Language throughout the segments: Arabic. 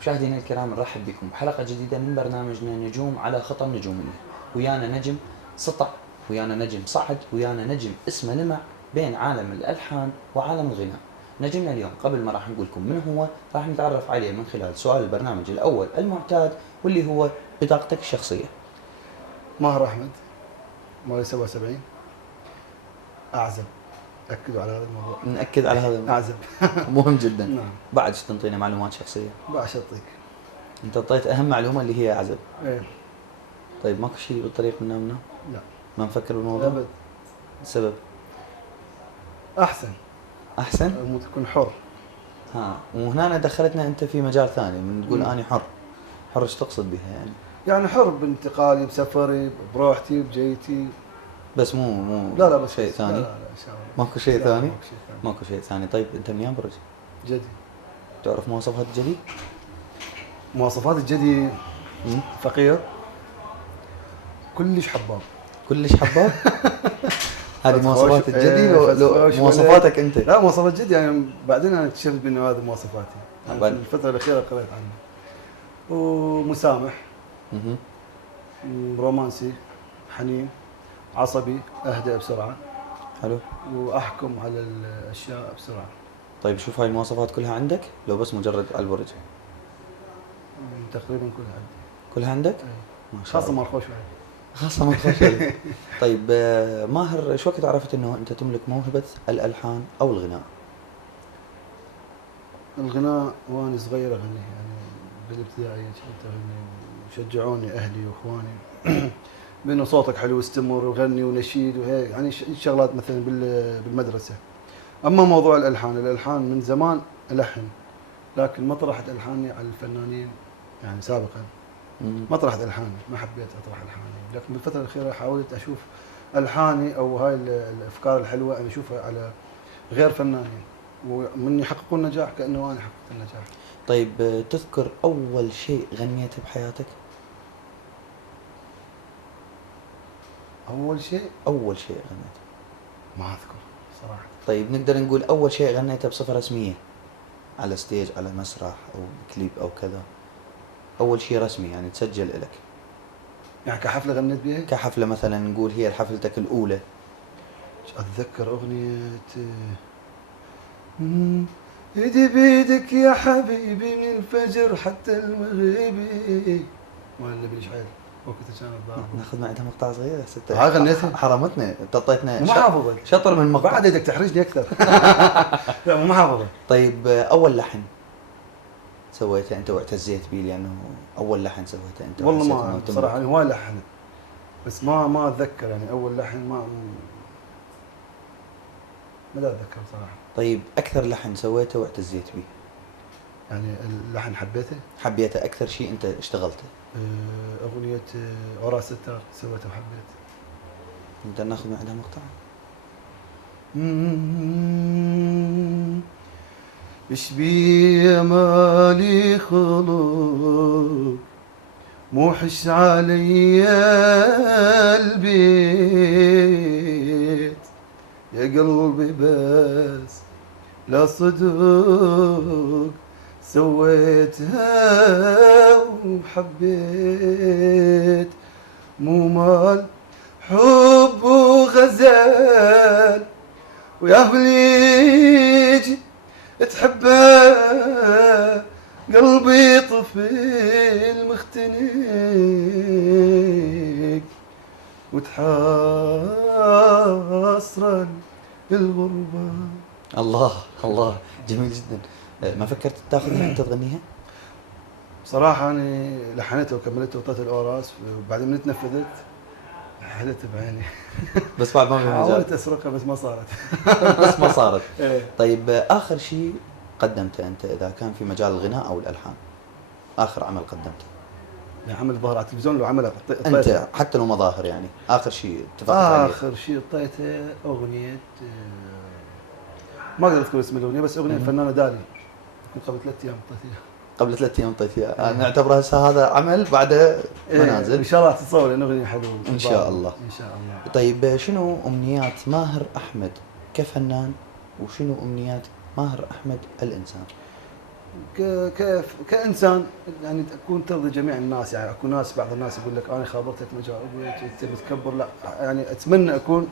مشاهدينا الكرام، نرحب بكم بحلقة جديدة من برنامجنا نجوم على خطر نجومنا. ويانا نجم سطع، ويانا نجم صعد، ويانا نجم اسمه لمع بين عالم الألحان وعالم الغناء. نجمنا اليوم قبل ما راح نقول لكم من هو، راح نتعرف عليه من خلال سؤال البرنامج الأول المعتاد، واللي هو بطاقتك الشخصية. ماهر أحمد، مواليد 77، أعزب. أكدوا على هذا الموضوع. نأكد على هذا أعزب. مهم جدا. نعم. بعد تنطينا معلومات شخصية. بعشطيك. انت اعطيت أهم معلومة اللي هي عزب. إيه. طيب ماكو شيء بالطريق منه؟ لا. ما نفكر بالموضوع؟ أبد. السبب؟ أحسن. أحسن؟ تكون حر. وهنا دخلتنا انت في مجال ثاني، من تقول مم. اني حر. حر ايش تقصد بها يعني؟ يعني حر بانتقالي، بسفري، بروحتي، بجيتي. بس مو لا بس شيء ثاني. لا إن شاء الله. ماكو شيء ثاني؟ ماكو شيء ثاني. ماكو شيء ثاني. طيب انت من برج؟ جدي. تعرف مواصفات جدي؟ مواصفات الجدي فقير، كلش حباب. كلش حباب؟ هذه مواصفات الجدي إيه، لو مواصفاتك انت؟ لا، مواصفات جدي يعني بعدين انا اكتشفت بانه هذه مواصفاتي. يعني في بعد. الفتره الاخيره قريت عنه. ومسامح، مهم. رومانسي، حنين، عصبي، اهدأ بسرعه، حلو. واحكم على الاشياء بسرعه. طيب شوف هاي المواصفات كلها عندك لو بس مجرد على البرج؟ تقريبا كلها عندي. كلها عندك؟ أي. ما شاء خاصه الله. مع الخوش علي. خاصة ما تخش عليك. طيب ماهر، شو وقت عرفت انه انت تملك موهبة الالحان او الغناء؟ الغناء وانا صغير اغني، يعني بالابتدائي كنت اغني وشجعوني اهلي واخواني بانه صوتك حلو، استمر وغني ونشيد وهيك، يعني شغلات مثلا بالمدرسه. اما موضوع الالحان من زمان الحن، لكن ما طرحت الحاني على الفنانين يعني سابقا. ما طرحت الحاني، ما حبيت اطرح الحاني، لكن بالفتره الاخيره حاولت اشوف الحاني او هاي الافكار الحلوه انا اشوفها على غير فنانين، ومن يحققون النجاح كانه انا حققت النجاح. طيب تذكر اول شيء غنيته بحياتك؟ اول شيء اول شيء غنيته؟ ما اذكر صراحه. طيب نقدر نقول اول شيء غنيته بصفة رسمية، على ستيج، على مسرح او كليب او كذا. اول شيء رسمي يعني تسجل لك. يعني كحفله غنيت بيها؟ كحفلة مثلا، نقول هي حفلتك الاولى. اتذكر اغنيه ايدي بيدك يا حبيبي من الفجر حتى المغربي، ما اللي بيشعل وقت كان الضارب. ناخذ معها مقطع صغير يا ستة. هاي غنيتها؟ حرمتنا، انت اعطيتنا ما حافظك. شطر من المقطع. بعد بدك تحرجني اكثر. لا ما حافظك. طيب اول لحن سويته انت واعتزيت به، لانه اول لحن سويته انت؟ والله وحسيت ما إنه أعرف تملك؟ صراحه، يعني هواي لحن بس ما اتذكر، يعني اول لحن ما لا اتذكر صراحه. طيب اكثر لحن سويته واعتزيت به؟ يعني اللحن حبيته. حبيته اكثر شيء انت اشتغلته؟ اغنيه وراء ستار سويتها وحبيت. نقدر ناخذ معها مقطع؟ ايش بي مالي خلق موحش علي البيت، يا قلبي بس لا صدق سويتها وحبيت، مو مال حب وغزال ويا وليجي تحبه قلبي طفل مختنق وتحاصر الغربة. الله الله، جميل جدا. ما فكرت تاخذ انت تغنيها؟ بصراحة أنا لحنتها وكملتها وطيت الأوراس، وبعدين من تنفذت حلت بعيني. بس بعد ما في مجال. حاولت أسرقها بس ما صارت. بس ما صارت. إيه. طيب اخر شيء قدمته انت، اذا كان في مجال الغناء او الالحان، اخر عمل قدمته؟ يعني عمل ظهر على التلفزيون، لو عمل انت حتى لو مظاهر، يعني اخر شيء اتفقت عليه؟ آخر شيء طيته أغنية ما أقدر أذكر اسم الأغنية، بس أغنية الفنانة دالي قبل 3 أيام طيتها. قبل 3 ايام طيت اياه. نعتبرها هذا عمل بعد منازل. إن شاء الله تتصور لأن أغنية حلوة ان شاء الله. إن شاء الله. طيب شنو امنيات ماهر احمد كفنان، وشنو امنيات ماهر احمد الانسان؟ كانسان يعني تكون ترضي جميع الناس. يعني اكو ناس، بعض الناس يقول لك انا خابرتك مجاوبك تبي تكبر، لا يعني اتمنى اكون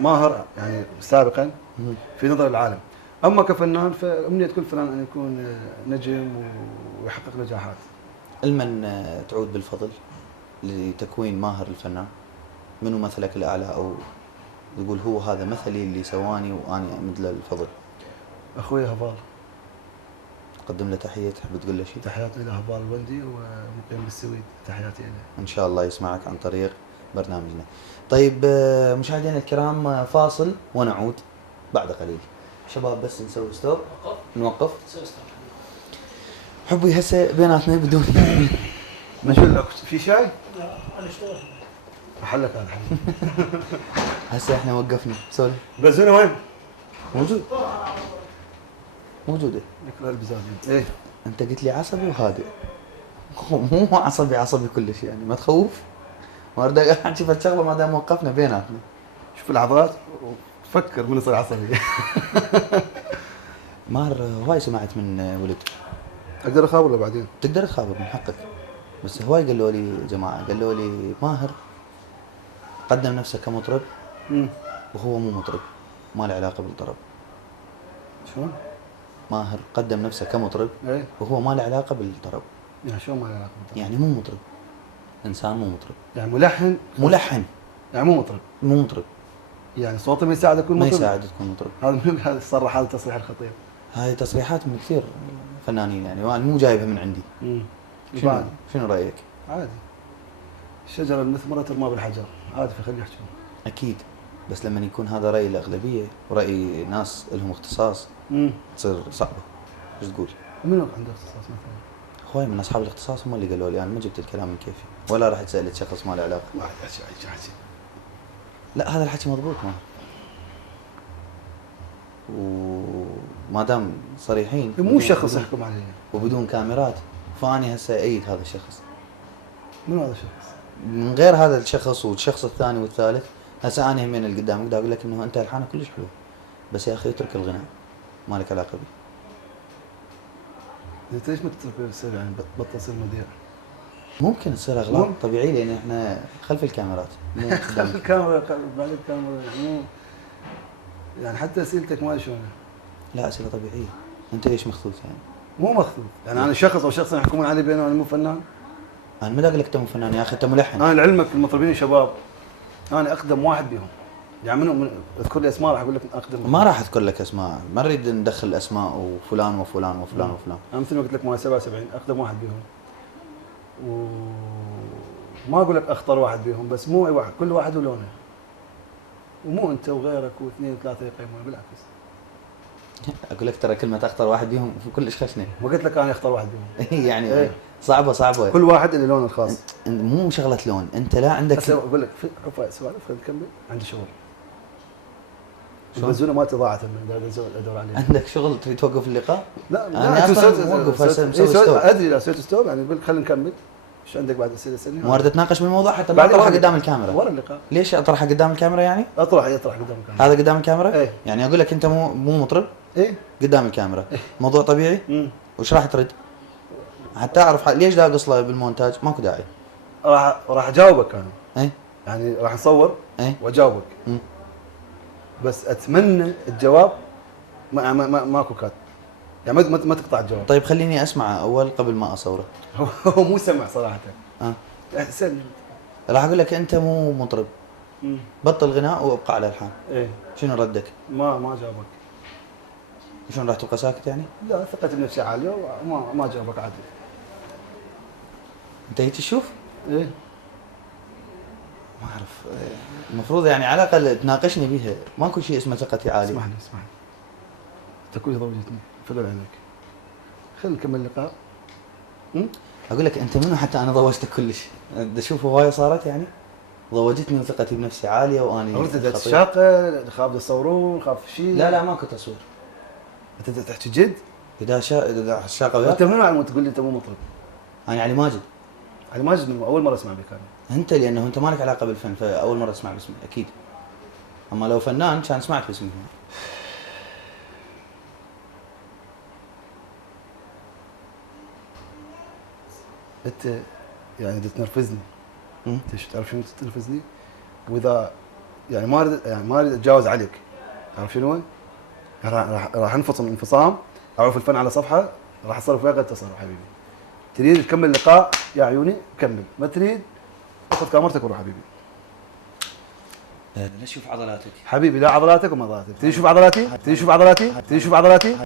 ماهر يعني سابقا في نظر العالم. اما كفنان فامنيه كل فنان ان يكون نجم ويحقق نجاحات. لمن تعود بالفضل لتكوين ماهر الفنان؟ منو مثلك الاعلى، او يقول هو هذا مثلي اللي سواني واني مثل الفضل؟ اخوي هبال، قدم له تحيه، تحب تقول له شيء؟ تحياتي الى هبال الوندي ومقيم بالسويد، تحياتي له. ان شاء الله يسمعك عن طريق برنامجنا. طيب مشاهدينا الكرام، فاصل ونعود بعد قليل. شباب بس نسوي ستوب، نوقف. حبي هسه بيناتنا بدون نقول لك في شاي؟ لا انا اشتغل. محلك هذا الحين. هسه احنا وقفنا سولف. بزونه وين؟ موجود، موجوده. ذكر البزازين. ايه انت قلت لي عصبي وهادئ، مو عصبي كلش، يعني ما تخوف. ما اريد احكي في الشغله ما دام وقفنا بيناتنا. شوف العضلات وتفكر من يصير عصبي. ماهر هواي سمعت من ولد. اقدر اخابره بعدين؟ تقدر تخابر من حقك، بس هواي قالوا لي جماعه، قالوا لي ماهر قدم نفسه كمطرب وهو مو مطرب، ما له علاقه بالطرب. شلون؟ ماهر قدم نفسه كمطرب ايه وهو ما له علاقه بالطرب. يعني شلون ما له علاقه بالطرب؟ يعني مو مطرب، انسان مو مطرب. يعني ملحن ملحن يعني مو مطرب. مو مطرب، يعني صوته ما يساعد يكون ما مطرب. يساعد تكون مطرب. هذا من هذا صرح هذا التصريح الخطير. هاي تصريحات من كثير فنانين، يعني وانا مو جايبها من عندي. بعد شنو رايك؟ عادي، الشجره المثمره ترمى بالحجر، عادي فخليه يحكون. اكيد، بس لما يكون هذا راي الاغلبيه وراي ناس لهم اختصاص تصير صعبه. ايش تقول؟ منو عنده اختصاص مثلا؟ هواي من اصحاب الاختصاص هم اللي قالوا لي، انا ما جبت الكلام من كيفي، ولا راح سالت شخص ما له علاقه. ما حكي. لا هذا الحكي مضبوط ما. وما دام صريحين مو شخص يحكم عليه وبدون كاميرات، فاني هسه ايد هذا الشخص. منو هذا الشخص؟ من غير هذا الشخص والشخص الثاني والثالث، هسه انا همين اللي قدامك دا اقول لك انه انت الحانك كلش حلو، بس يا اخي اترك الغناء، ما لك علاقه به. انت ليش ما تترك يصير يعني بطل تصير مذيع؟ ممكن تصير اغلاط طبيعي، لان احنا خلف الكاميرات مو خلف الكاميرا، بعد الكاميرا مو يعني حتى اسئلتك ما شلونها. لا اسئله طبيعيه. انت ليش مخصوص يعني؟ مو مخطوط يعني انا شخص او شخصين يحكمون علي بانه انا مو فنان. انا ما اقول لك انت مو فنان يا اخي، انت ملحن. انا لعلمك المطربين شباب انا اقدم واحد بهم. يعني منو اذكر لي اسماء راح اقول لك اقدم. ما راح اذكر لك اسماء، ما نريد ندخل اسماء وفلان وفلان وفلان وفلان. انا مثل ما قلت لك مال 77 اقدم واحد بهم. وما اقول لك اخطر واحد بهم، بس مو اي واحد، كل واحد ولونه. ومو انت وغيرك واثنين وثلاثه يقيمون، بالعكس. اقول لك ترى كلمه اخطر واحد بيهم في كلش خشنه. ما قلت لك انا اختار واحد بهم. يعني إيه. صعبه. كل واحد اللي لونه الخاص. مو شغله لون، انت لا عندك. هسه اقول لك رفع سؤال نكمل. عندي شغل. شلون؟ البزونه ما تضاعت من ادور عليه. عندك شغل تريد توقف اللقاء؟ لا انا اصلا موقف هسه مسوي ستوب. ادري لا سويت ستوب يعني خلينا نكمل. ايش عندك بعد اسئله سنه؟ ما اريد اتناقش بالموضوع حتى ما اطرحه قدام الكاميرا. ورا اللقاء. ليش اطرحه قدام الكاميرا يعني؟ يطرح قدام الكاميرا. هذا قدام الكاميرا؟ ايه. يعني اقول لك انت مو مطرب؟ ايه قدام الكاميرا. إيه. موضوع طبيعي؟ وش راح ترد؟ حتى اعرف ليش دا اقص له بالمونتاج، ماكو داعي. راح اجاوبك انا. ايه؟ يعني راح نصور ايه؟ واجاوبك. بس اتمنى الجواب ماكو كات. يعني ما تقطع الجواب. طيب خليني اسمعه اول قبل ما اصوره. هو مو سمع صراحه. سلم. راح اقول لك انت مو مطرب. بطل غناء وابقى على الحان. ايه. شنو ردك؟ ما جاوبك. شلون راح تبقى ساكت يعني؟ لا ثقتي بنفسي عاليه وما جاوبك عادي. انت هيك تشوف؟ ايه. ما اعرف، المفروض يعني على الاقل تناقشني بيها، ماكو شيء اسمه ثقتي عاليه. اسمعني انت كل ضوجتني فدر عينك. خلينا نكمل اللقاء. اقول لك انت منو حتى انا ضوجتك كلش؟ اشوف هوايه صارت يعني ضوجتني وثقتي بنفسي عاليه واني قلت اذا تشاقه خاف يصورون خاف شيء. لا ماكو تصوير. انت تحكي جد؟ اذا شاقه وياك. انت منو علمك تقول لي انت مو مطرب؟ انا علي ماجد. علي ماجد اول مره اسمع بك انا. انت لانه انت ما لك علاقه بالفن، فاول مره اسمع باسمي اكيد. اما لو فنان كان سمعت باسمي. انت يعني تنرفزني، مم. انت شو تعرف شنو تنرفزني؟ واذا يعني ما اريد اتجاوز عليك، تعرف شنو؟ راح انفصل انفصام، اعوف الفن على صفحه، راح اتصرف وياك تصرف حبيبي. تريد تكمل اللقاء يا عيوني كمل، ما تريد خذ كاميرتك وروح حبيبي. لا شوف عضلاتك حبيبي لا عضلاتك وما عضلاتك، تريد تشوف عضلاتي؟ تريد تشوف عضلاتي؟ تريد تشوف عضلاتي؟